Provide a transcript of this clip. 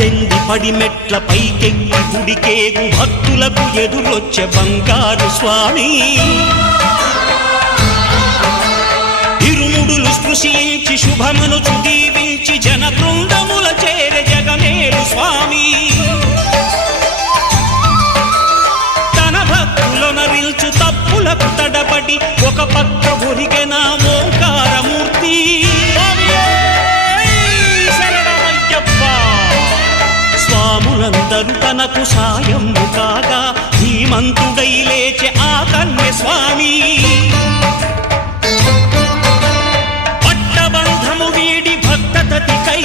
పద్దెనిమిది పడిమెట్ల పైకెక్కి గుడికేగు భక్తులకు ఎదురొచ్చే బంగారు స్వామి ఇరుముడులు స్పృశించి శుభమనుచు దీవించి జన బృందముల చేరే జగమేలు స్వామి తన భక్తులనరిల్చు తప్పులకు తడబడి ఒక పక్క ఒరిగెన ఓంకారమూర్తి స్వాములందరూ తనకు సాయము కాగా ధీమంతుడై లేచే ఆ కన్య స్వామి పట్టబంధము వీడి భక్తతతికై